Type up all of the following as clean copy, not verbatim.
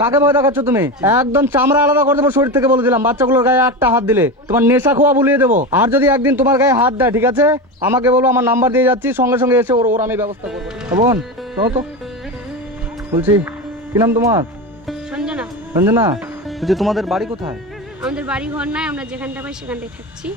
কাকে ভয় দেখাচ্ছ তুমি? একদম চামড়া আলাদা করে দেবো শরীর থেকে, বলে দিলাম। বাচ্চাগুলোর গায়ে একটা হাত দিলে তোমার নেশা খোয়া ভুলিয়ে দেবো। আর যদি একদিন তোমার গায়ে হাত দেয়, ঠিক আছে, আমাকে বলবো, আমার নাম্বার দিয়ে যাচ্ছি, সঙ্গে সঙ্গে এসে ওর আমি ব্যবস্থা করবো। বোন শোনো তো, বলছি কি নাম তোমার? সঞ্জনা। রঞ্জনা, বলছি তোমাদের বাড়ি কোথায়? আমাদের বাড়ি ঘর নাই, আমরা যেখানটা পাই সেখানটায় থাকছি।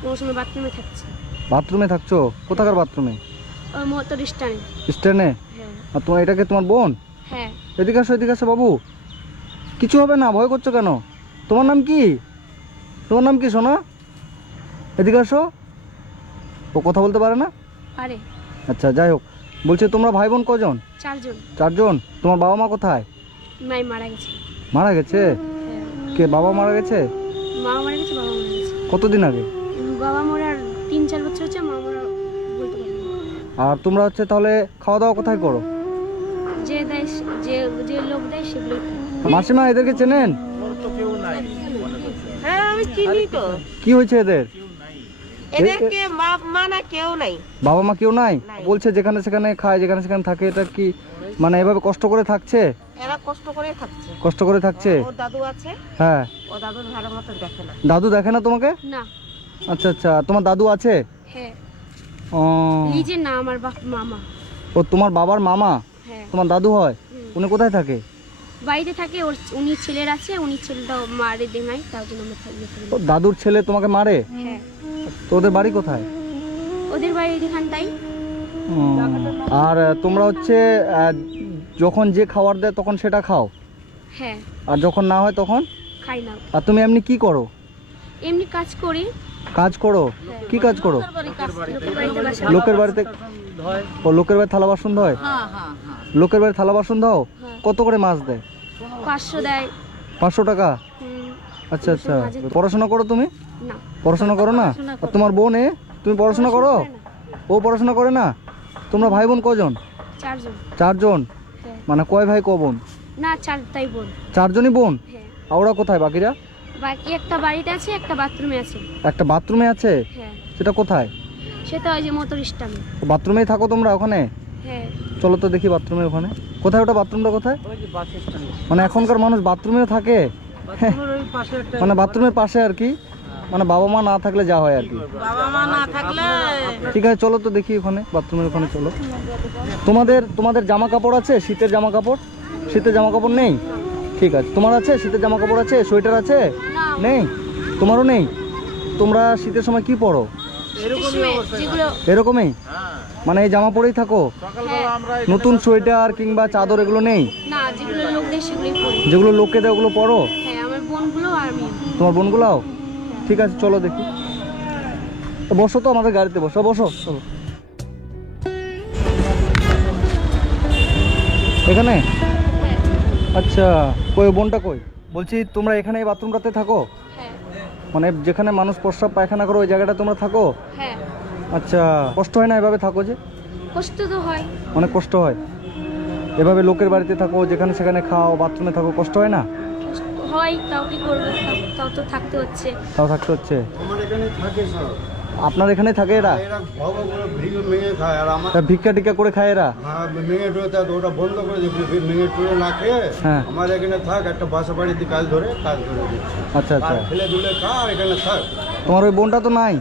কোনো সময় বাথরুমে থাকছি। বাথরুমে থাকছো? কোথাকার বাথরুমে? ওই মোটর স্ট্যান্ড। স্ট্যান্ডে? হ্যাঁ আর তোমার এটাকে তোমার বোন? হ্যাঁ। এদিকে আসো, এদিকে আসো বাবু। কিছু হবে না, ভয় করছো কেন? তোমার নাম কি? তোমার নাম কি সোনা? এদিকে আসো। ও কথা বলতে পারে না? পারে। আচ্ছা, যাই হোক, বলছে তোমরা ভাই বোন কজন? 4 জন। 4 জন। তোমার বাবা মা কোথায়? মাই মারা গেছে। মারা গেছে? হ্যাঁ। কে, বাবা মারা গেছে? মা মারা গেছে, বাবা মারা গেছে। কতদিন আগে? বাবা মরার 3-4 বছর হচ্ছে, মা মরা বলতে পারি না। আর তোমরা হচ্ছে তাহলে খাওয়া দাওয়া কোথায় করো? যে দেয় যে যে লোক দেয় সেগুলো। মাসিমা, এদেরকে চেনেন? হ্যাঁ আমি চিনি তো। কি হয়েছে এদের? এদেরকে বাপ মা না কেউ নাই। বাবা মা কেউ নাই? নাই। বলছে যেখানে সেখানে খায়, যেখানে সেখানে থাকে। এটা কি মানে এভাবে কষ্ট করে থাকছে? এরা কষ্ট করে থাকছে। কষ্ট করে থাকছে? ওর দাদু আছে, হ্যাঁ। ও দাদুর ভালো মতো দেখে না। দাদু দেখে না তোমাকে? না। আচ্ছা আচ্ছা, তোমার দাদু আছে? হ্যাঁ। ও, নিজে না, আমার মামা। ও তোমার বাবার মামা হ্যাঁ। তোমার দাদু হয়? উনি কোথায় থাকে? বাড়িতে থাকে। উনি ছেলের আছে, উনি ছেলেটাও মারে দে নাই, তার জন্য আমরা থাকি। ও দাদুর ছেলে তোমাকে মারে? হ্যাঁ। তো ওদের বাড়ি কোথায়? ওদের বাড়ি এখানটাই। ও, আর তোমরা হচ্ছে যখন যে খাবার দেয় তখন সেটা খাও, হ্যাঁ। আর যখন না হয় তখন? খাই না। আর তুমি এমনি কি করো? এমনি কাজ করি। কাজ করো? কি কাজ করো? লোকের বাড়িতে বাসা। লোকের বাড়িতে? ও, লোকের বাড়ি থালা বাসন ধোয়? লোকের বাড়ি থালা বাসন দাও? হ্যাঁ। কত করে মাছ দেয়? 500 দেয়। 500 টাকা? হুম, আচ্ছা আচ্ছা। পড়াশোনা করো তুমি? না। পড়াশোনা করো না? আর তোমার বোন, তুমি পড়াশোনা করো? ও পড়াশোনা করে না? তোমরা ভাই বোন কজন? 4 জন। 4 জন? হ্যাঁ। মানে কয় ভাই ক বোন? না, 4টাই বোন। 4 জনই বোন? হ্যাঁ। আর ওরা কোথায় বাকিরা? বাকি একটা বাড়িতে আছে, একটা বাথরুমে আছে। একটা বাথরুমে আছে? হ্যাঁ। সেটা কোথায়? সেটা ওই যে মোটর স্ট্যান্ড। বাথরুমেই থাকো তোমরা ওখানে? হ্যাঁ। চলো তো দেখি বাথরুমের ওখানে। কোথায় ওটা বাথরুমটা কোথায়? মানে এখনকার মানুষ বাথরুমেও থাকে? মানে বাথরুমের পাশে আর কি, মানে বাবা মা না থাকলে যা হয় আর কি। বাবা মা না থাকলে ঠিক আছে, চলো তো দেখি ওখানে, বাথরুমের ওখানে চলো। তোমাদের জামা কাপড় আছে? শীতের জামা কাপড়? শীতের জামা কাপড় নেই? ঠিক আছে, তোমার আছে শীতের জামা কাপড় আছে? সোয়েটার আছে? নেই? তোমারও নেই? তোমরা শীতের সময় কি পরো? যেগুলো। এরকমই মানে এই জামা পরেই থাকো? হ্যাঁ। নতুন সোয়েটার কিংবা চাদর এগুলো নেই? না, যেগুলো লোক দেয় সেগুলোই পরি। যেগুলো লোককে দেয় ওগুলো পরো? হ্যাঁ, আমার বোনগুলো আর আমি। তোমার বোনগুলাও? ঠিক আছে, চলো দেখি। তো বসো তো, আমাদের গাড়িতে বসো, বসো চলো। এখানে? হ্যাঁ। আচ্ছা, কই বোনটা কই? বলছি তোমরা এখানে এই বাথরুমটাতে থাকো? হ্যাঁ। মানে যেখানে মানুষ প্রস্রাব পায়খানা করে ওই জায়গাটা তোমরা থাকো? হ্যাঁ। আচ্ছা, কষ্ট হয় না এভাবে থাকো যে? কষ্ট তো হয়। অনেক কষ্ট হয়। এভাবে লোকের বাড়িতে থাকো, যেখানে সেখানে খাও, বাথরুমে থাকো, কষ্ট হয় না? কষ্ট হয়, তাও কি করবো, তাও তো থাকতে হচ্ছে। তাও থাকতে হচ্ছে। আমার এখানে থাকে সব। আপনার এখানে থাকে এরা? এরা ভব করে ভেঙে খায়, আর আমার তা ভিক্ষা টিক্ষা করে খায় এরা? হ্যাঁ ভেঙে টুয়ে তা ওটা বন্ধ করে দিয়েছে। ভেঙে টুয়ে না খেয়ে হ্যাঁ। আমার এখানে থাক, একটা বাসা বাড়িতে কাজ ধরে দিচ্ছে। আচ্ছা আচ্ছা। আর ছেলে দুলে খা, আর এখানে থাক। তোমার ওই বোনটা তো নাই?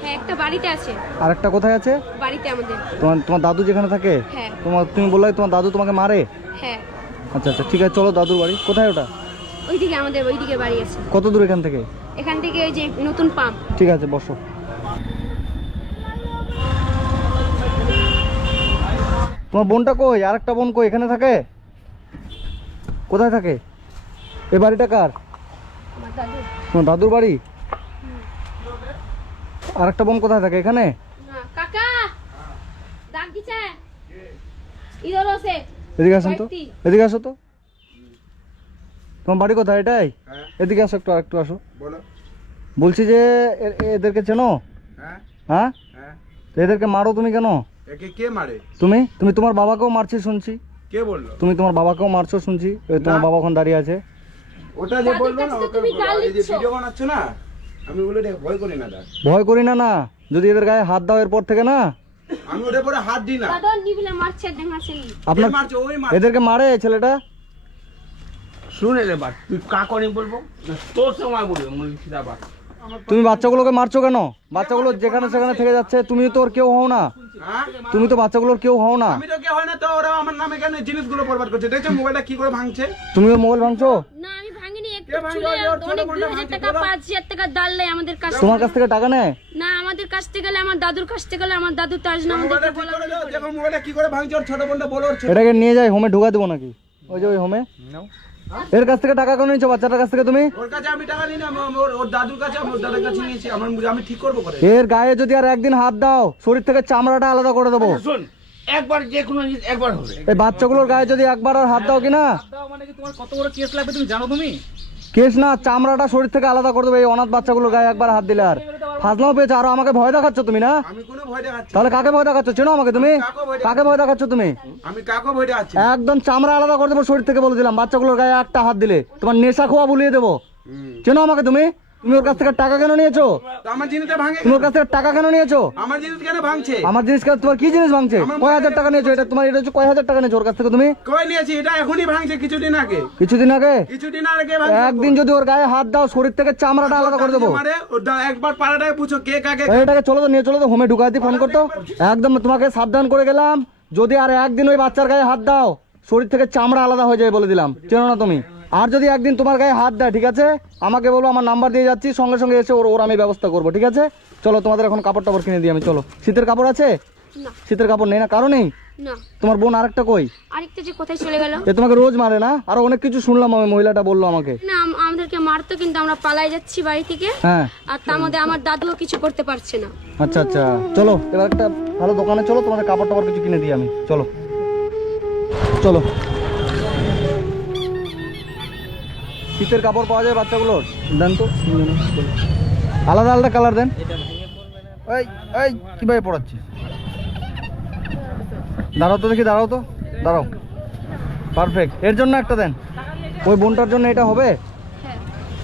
হ্যাঁ, একটা বাড়িতে আছে। আর একটা কোথায় আছে? বাড়িতে আমাদের। তোমার দাদু যেখানে থাকে? হ্যাঁ। তুমি বললে তোমার দাদু তোমাকে মারে? হ্যাঁ। আচ্ছা আচ্ছা, ঠিক আছে, চলো দাদুর বাড়ি। কোথায় ওটা? ওইদিকে আমাদের, ওইদিকে বাড়ি আছে। কত দূর এখান থেকে? এখান থেকে ওই যে নতুন পাম্প। ঠিক আছে, বসো। তোমার বোনটা কই? আর একটা বোন কই? এখানে থাকে? কোথায় থাকে? এ বাড়িটা কার? আমার দাদু। তোমার দাদুর বাড়ি? আর একটা বোন কোথায় থাকে? এখানে? না, কাকা ডাক দিছে। ইধর আছে। এদিকে আসুন তো, বাড়িতে। এদিকে আসো তো। তোমার বাড়ি কোথায়? এটাই? হ্যাঁ এদিকে আসো, একটু আসো। বলো। বলছি যে এদেরকে চেনো? হ্যাঁ হ্যাঁ? হ্যাঁ। তো এদেরকে মারো তুমি কেন? একে কে মারে? তুমি তোমার বাবাকেও মারছি শুনছি। কে বললো? তুমি তোমার বাবাকেও মারছো শুনছি। ওই তোমার না। বাবা ওখানে দাঁড়িয়ে আছে। ওটা যে তাদের বললো না, কাছে তো ওকে তুমি বলো। গাল এই যে দিচ্ছ। ভিডিও বানাচ্ছ না, আমি বলে ভয় করি না। দেখ, ভয় করি না? না, যদি এদের গায়ে হাত দাও এরপর থেকে না, আমি ওটা পরে হাত দিই না। দাদা নিবিলে মারছে, দেখাছেন। আপনার কে মারছে? ওই মারছে। এদেরকে মারে ছেলেটা? শুনে রে বাট তুই কাকনি বলবো না তোর সময় বলবো মুর্শিদাবাদ তুমি বাচ্চাগুলোকে মারছো কেন? বাচ্চাগুলো যেখানে সেখানে থেকে যাচ্ছে, তুমি তো ওর কেউ হও না। হ্যাঁ তুমি তো বাচ্চাগুলোর কেউ হও না। আমি তো কে হয় না তো ওরা আমার নামে কেন জিনিসগুলো বরবাদ করছে দেখছো মোবাইলটা কি করে ভাঙছে তুমিও মোবাইল ভাঙছো? না আমি ভাঙিনি, একটু কে ভাঙলো? চুলে ওর ছোট অনেক বোনটা 2000 টাকা ভাঙছে, 5000 টাকা দাল নেয় আমাদের কাছে। তোমার কাছ থেকে টাকা নেয়? না আমাদের কাছ থেকে গেলে, আমার দাদুর কাছ থেকে গেলে, আমার দাদু তাজ না মোবাইলটা আমাদেরকে ঠিক বলা করে দাও দেখো মোবাইলটা কি করে ভাঙছে ওর ছোট বোনটা বলো ওর ছোট এটাকে নিয়ে যাই হোমে ঢুকা দেবো নাকি? ওই যে ওই হোমে। এর কাছ থেকে টাকা কেন নিচ্ছ বাচ্চাটার কাছ থেকে তুমি? ওর কাছে আমি টাকা নিই না ওর দাদুর কাছে আমার দাদার কাছে নিয়েছি আমি ঠিক করবো করে এর গায়ে যদি আর একদিন হাত দাও, শরীর থেকে চামড়াটা আলাদা করে দেবো। শোন একবার যে কোনো জিনিস একবার হবে এই বাচ্চাগুলোর গায়ে যদি একবার আর হাত দাও কিনা, মানে কি তোমার কত বড় কেস লাগবে তুমি জানো? তুমি কেস না, চামড়াটা শরীর থেকে আলাদা করে দেবে এই অনাথ বাচ্চাগুলোর গায়ে একবার হাত দিলে। আর ফাজলাও পেয়েছো, আরো আমাকে ভয় দেখাচ্ছ তুমি না? আমি কোনো ভয় দেখাচ্ছি তাহলে কাকে ভয় দেখাচ্ছ? চেনো আমাকে তুমি? কাকে ভয় দেখাচ্ছ তুমি? আমি কাকে ভয় দেখাচ্ছি একদম চামড়া আলাদা করে দেবো শরীর থেকে বলে দিলাম। বাচ্চাগুলোর গায়ে একটা হাত দিলে তোমার নেশা খোয়া বুলিয়ে দেবো। চেনো আমাকে তুমি? তুমি ওর কাছ থেকে টাকা কেন নিয়েছো? তো আমার জিনিসটা ভাঙে তুমি ওর কাছ থেকে টাকা কেন নিয়েছো? আমার জিনিস কেন ভাঙছে আমার জিনিস কেন? তোমার কি জিনিস ভাঙছে? কয় হাজার টাকা নিয়েছো? এটা তোমার, এটা হচ্ছে কয় হাজার টাকা নিয়েছো ওর কাছ থেকে তুমি? কই নিয়েছি এটা এখনই ভাঙছে কিছুদিন আগে কিছুদিন আগে? ভাঙছে একদিন যদি ওর গায়ে হাত দাও, শরীর থেকে চামড়াটা আলাদা করে দেবো। মানে একবার পাড়াটায় পুছো কে কাকে এটাকে চলো তো, নিয়ে চলো তো হোমে ঢুকাই দিই, ফোন করতো। একদম তোমাকে সাবধান করে গেলাম, যদি আর একদিন ওই বাচ্চার গায়ে হাত দাও, শরীর থেকে চামড়া আলাদা হয়ে যায় বলে দিলাম। চেনো না তুমি? আর যদি একদিন তোমার গায়ে হাত দেয়, ঠিক আছে, আমাকে বলবো, আমার নাম্বার দিয়ে যাচ্ছি, সঙ্গে সঙ্গে এসে ওর আমি ব্যবস্থা করবো, ঠিক আছে? চলো তোমাদের এখন কাপড় টাপড় কিনে দিই আমি, চলো। শীতের কাপড় আছে? না শীতের কাপড় নেই না? কারো নেই? না তোমার বোন আরেকটা কই? আরেকটা যে কোথায় চলে গেল? এ তোমাকে রোজ মারে না? আরো অনেক কিছু শুনলাম, আমি মহিলাটা বললো আমাকে। না আমাদেরকে মারতো, কিন্তু আমরা পালাই যাচ্ছি বাড়ি থেকে। হ্যাঁ আর তার মধ্যে আমার দাদুও কিছু করতে পারছে না। আচ্ছা আচ্ছা, চলো এবার একটা ভালো দোকানে চলো, তোমাদের কাপড় টাপড় কিছু কিনে দিই আমি, চলো চলো। শীতের কাপড় পাওয়া যায় বাচ্চাগুলোর? দেন তো, আলাদা আলাদা কালার দেন। এই এই কিভাবে পড়াচ্ছি? দাঁড়াও তো দেখি, দাঁড়াও তো, দাঁড়াও। পারফেক্ট, এর জন্য একটা দেন। ওই বোনটার জন্য এটা হবে? হ্যাঁ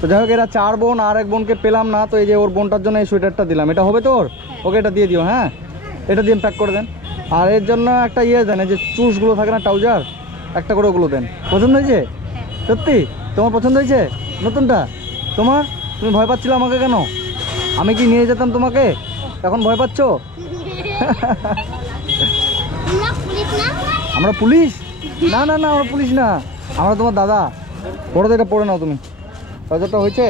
তো যাই হোক, এরা 4 বোন, আর এক বোনকে পেলাম না, তো এই যে ওর বোনটার জন্য এই সোয়েটারটা দিলাম। এটা হবে তোর? ওকে এটা দিয়ে দিও। হ্যাঁ এটা দিয়ে প্যাক করে দেন। আর এর জন্য একটা ইয়ে দেন, এই যে চুসগুলো থাকে না, ট্রাউজার, একটা করে ওগুলো দেন। পছন্দ হয়েছে? সত্যি তোমার পছন্দ হয়েছে নতুনটা? তোমার, তুমি ভয় পাচ্ছিলে আমাকে কেন? আমি কি নিয়ে যেতাম তোমাকে? এখন ভয় পাচ্ছ? আমরা পুলিশ? না না না, আমরা পুলিশ না, আমরা তোমার দাদা। পড়ো তো, এটা পড়ে নাও তুমি। ট্রাউজারটা হয়েছে?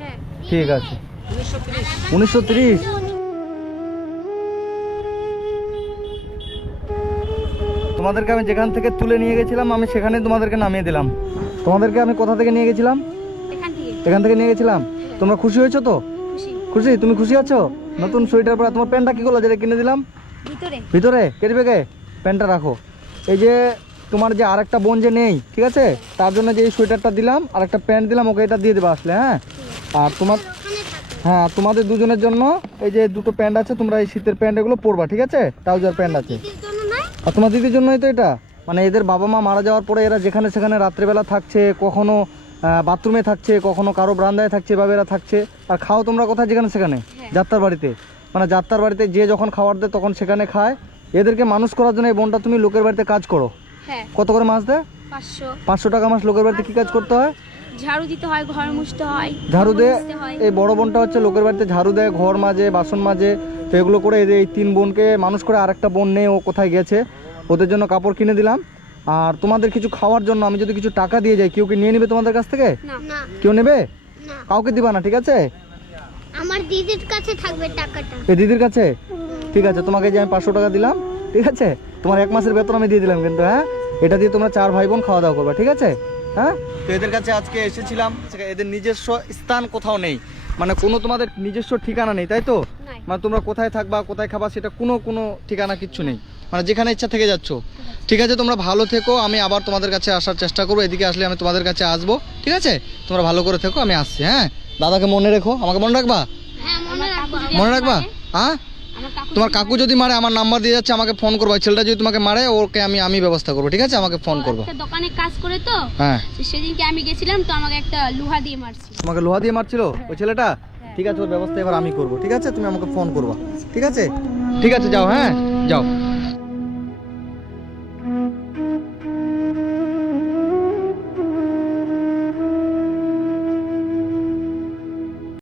হ্যাঁ ঠিক আছে। 1930? তোমাদেরকে আমি যেখান থেকে তুলে নিয়ে গেছিলাম, আমি সেখানে তোমাদেরকে নামিয়ে দিলাম। তোমাদেরকে আমি কোথা থেকে নিয়ে গেছিলাম? এখান থেকে এখান থেকে নিয়ে গেছিলাম। তোমরা খুশি হয়েছো তো? খুশি। খুশি? তুমি খুশি আছো? নতুন সোয়েটার পরা। তোমার প্যান্টটা কি করলো যেটা কিনে দিলাম? ভিতরে ভিতরে কেটে বেগে প্যান্টটা রাখো। এই যে তোমার যে আরেকটা বোন যে নেই, ঠিক আছে, তার জন্য যে এই সোয়েটারটা দিলাম, আরেকটা প্যান্ট দিলাম, ওকে এটা দিয়ে দেবে আসলে। হ্যাঁ আর তোমার, হ্যাঁ তোমাদের দুজনের জন্য এই যে দুটো প্যান্ট আছে, তোমরা এই শীতের প্যান্ট এগুলো পরবা, ঠিক আছে? ট্রাউজার প্যান্ট আছে। আর তোমার দিদির জন্যই তো এটা। মানে এদের বাবা মা মারা যাওয়ার পরে এরা যেখানে সেখানে রাত্রেবেলা থাকছে, কখনো বাথরুমে থাকছে, কখনো কারো বারান্দায় থাকছে, এভাবে এরা থাকছে। আর খাও তোমরা কোথায়? যেখানে সেখানে, যাত্রার বাড়িতে। মানে যাত্রার বাড়িতে যে যখন খাবার দেয় তখন সেখানে খায়। এদেরকে মানুষ করার জন্য এই বোনটা তুমি লোকের বাড়িতে কাজ করো। হ্যাঁ কত করে মাস দেয়? 500 টাকা মাস। লোকের বাড়িতে কি কাজ করতে হয়? ঝাড়ু দিতে হয়, ঘর মুছতে হয়, ঝাড়ু দেয়। মুছতে হয়। এই বড় বোনটা হচ্ছে লোকের বাড়িতে ঝাড়ু দেয়, ঘর মাজে, বাসন মাজে। তো এগুলো করে এই 3 বোনকে মানুষ করে। আরেকটা বোন নেই, ও কোথায় গেছে, ওদের জন্য কাপড় কিনে দিলাম। আর তোমাদের কিছু খাওয়ার জন্য আমি যদি কিছু টাকা দিয়ে যাই, কেউ কি নিয়ে নেবে তোমাদের কাছ থেকে? না কেউ নেবে? না, কাউকে দিবা না, ঠিক আছে? আমার দিদির কাছে থাকবে টাকাটা। এই দিদির কাছে? ঠিক আছে, তোমাকে যে আমি 500 টাকা দিলাম, ঠিক আছে, তোমার 1 মাসের বেতন আমি দিয়ে দিলাম কিন্তু। হ্যাঁ এটা দিয়ে তোমরা 4 ভাই বোন খাওয়া দাওয়া করবা, ঠিক আছে? হ্যাঁ তো এদের কাছে আজকে এসেছিলাম। এদের নিজস্ব স্থান কোথাও নেই, মানে কোনো তোমাদের নিজস্ব ঠিকানা নেই, তাই তো? নাই। মানে তোমরা কোথায় থাকবা, কোথায় খাবা, সেটা কোনো ঠিকানা কিচ্ছু নেই, মানে যেখানে ইচ্ছা থেকে যাচ্ছ। ঠিক আছে, তোমরা ভালো থেকো, আমি আবার তোমাদের কাছে আসার চেষ্টা করবো। এদিকে আসলে আমি তোমাদের কাছে আসবো, ঠিক আছে? তোমরা ভালো করে থেকো, আমি আসছি। হ্যাঁ দাদাকে মনে রেখো, আমাকে মনে রাখবা? হ্যাঁ, মনে রাখবো। মনে রাখবা? হ্যাঁ তোমার কাকু যদি মারে, আমার নাম্বার দিয়ে যাচ্ছে, আমাকে ফোন করবা। ছেলেটা যদি তোমাকে মারে, ওকে আমি ব্যবস্থা করবো, ঠিক আছে? আমাকে ফোন করবা। একটা দোকানে কাজ করে তো, হ্যাঁ সেদিনকে আমি গেছিলাম তো, আমাকে একটা লোহা দিয়ে মারছিল। তোমাকে লোহা দিয়ে মারছিল ওই ছেলেটা? ঠিক আছে, ওর ব্যবস্থা এবার আমি করবো, ঠিক আছে? তুমি আমাকে ফোন করবা, ঠিক আছে? ঠিক আছে, যাও। হ্যাঁ যাও।